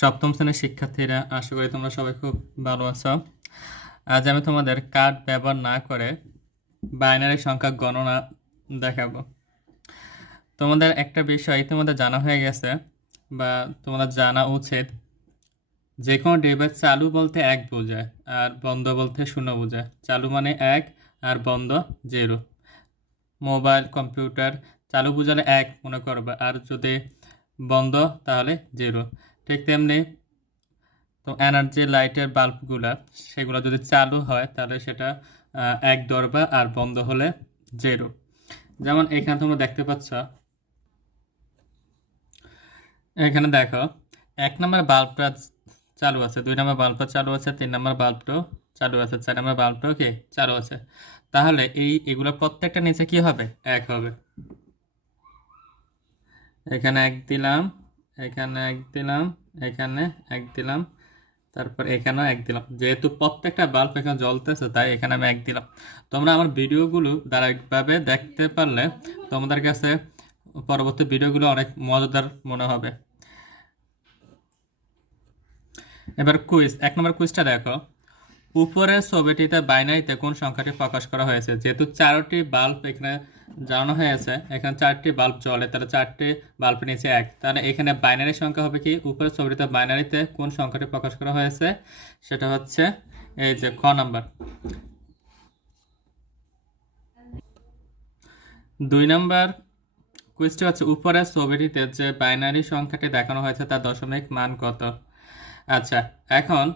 সপ্তম শ্রেণির শিক্ষার্থীরা, আশা করি তোমরা সবাই খুব ভালো আছো। আজ আমি তোমাদের কার্ড ব্যবহার না করে বাইনারি সংখ্যা গণনা দেখাবো। তোমাদের একটা বিষয় ইতিমধ্যে জানা হয়ে গেছে বা তোমাদের জানা উচিত যে কোনো ডিভাইস চালু বলতে এক বোঝায় আর বন্ধ বলতে শূন্য বোঝায়। চালু মানে এক আর বন্ধ জিরো। মোবাইল, কম্পিউটার, চালু বোঝালে এক মনে করবে, আর যদি বন্ধ তাহলে জিরো। ঠিক তেমনি তো এনার্জি, লাইটের বাল্বগুলা, সেগুলো যদি চালু হয়, তাহলে সেটা এক ধরবা আর বন্ধ হলে জেরো যেমন এখানে তোমরা দেখতে পাচ্ছ, এখানে দেখো, এক নম্বর বাল্বটা চালু আছে, দুই নম্বর বাল্বটা চালু আছে, তিন নম্বর বাল্বটাও চালু আছে, চার নম্বর বাল্বটাও কি? চালু আছে। তাহলে এই, এগুলো প্রত্যেকটা নিচে কি হবে? এক হবে। এখানে এক দিলাম এখানে এক দিলাম, এখানে এক দিলাম, তারপর এখানেও এক দিলাম। যেহেতু প্রত্যেকটা বাল্ব এখানে জ্বলতেছে, তাই এখানে আমি এক দিলাম। তোমরা আমার ভিডিওগুলো ধারাবাহিকভাবে দেখতে পারলে তোমাদের কাছে পরবর্তী ভিডিওগুলো অনেক মজাদার মনে হবে। এবার কুইজ এক নম্বর কুইজটা দেখো। উপরের ছবিটিতে বাইনারিতে কোন সংখ্যাটি প্রকাশ করা হয়েছে? যেহেতু চারটি বাল্ব এখানে জানানো হয়েছে এখানে চারটি বাল্ব জ্বলে তাহলে চারটি বাল্ব নিচে এক। তাহলে এখানে বাইনারি সংখ্যা হবে কি? উপরের ছবিটিতে বাইনারিতে কোন সংখ্যাটি প্রকাশ করা হয়েছে? সেটা হচ্ছে এই যে খ নাম্বার। দুই নাম্বার কুইজটি হচ্ছে, উপরের ছবিটিতে যে বাইনারি সংখ্যাটি দেখানো হয়েছে, তার দশমিক মান কত? আচ্ছা এখন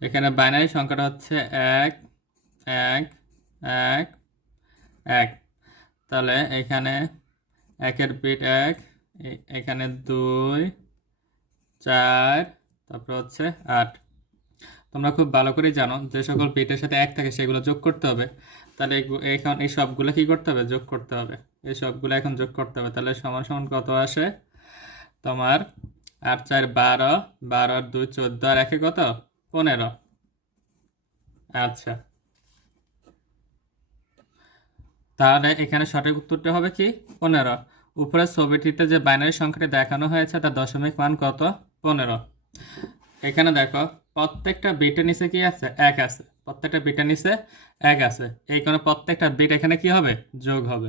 এখানে বাইনারি সংখ্যাটা হচ্ছে এক এক এক এক। তাহলে এখানে একের পিঠ এক এখানে দুই, চার, তারপর হচ্ছে আট। তোমরা খুব ভালো করেই জানো যে সকল পিঠের সাথে এক থাকে, সেগুলো যোগ করতে হবে। তাহলে এখন এই সবগুলো কি করতে হবে? যোগ করতে হবে। এই সবগুলো এখন যোগ করতে হবে। তাহলে সমান সমান কত আসে? তোমার আট, চার, বারো। বারো আর দুই, চোদ্দ আর একে কত? পনেরো। আচ্ছা। তাহলে এখানে সঠিক উত্তরটা হবে কি? পনেরো। উপরের ছবিটিতে যে বাইনারি সংখ্যাটি দেখানো হয়েছে, তার দশমিক মান কত? পনেরো। এখানে দেখো, প্রত্যেকটা বিটের নিচে কি আছে? এক আছে। প্রত্যেকটা বিটের নিচে এক আছে। এই কারণে প্রত্যেকটা বিট এখানে কি হবে? যোগ হবে।